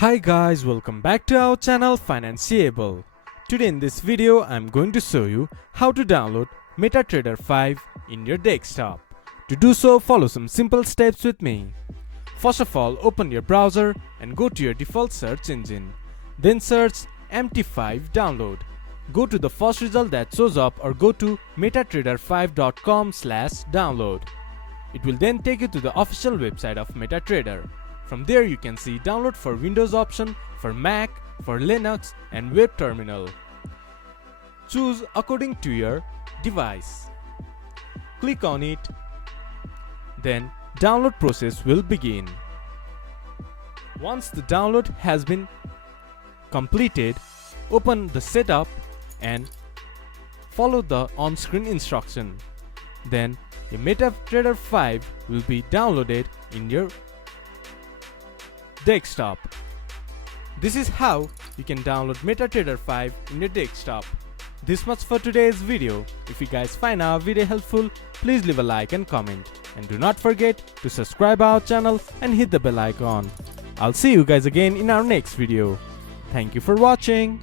Hi guys, welcome back to our channel Financeable. Today in this video I'm going to show you how to download MetaTrader 5 in your desktop. To do so, follow some simple steps with me. First of all, open your browser and go to your default search engine. Then search MT5 download. Go to the first result that shows up or go to metatrader5.com/download. It will then take you to the official website of MetaTrader. From there you can see download for Windows option, for Mac, for Linux and web terminal. Choose according to your device. Click on it. Then download process will begin. Once the download has been completed, open the setup and follow the on-screen instruction. Then a MetaTrader 5 will be downloaded in your desktop. This is how you can download MetaTrader 5 in your desktop. This much for today's video. If you guys find our video helpful, please leave a like and comment. And do not forget to subscribe our channel and hit the bell icon. I'll see you guys again in our next video. Thank you for watching.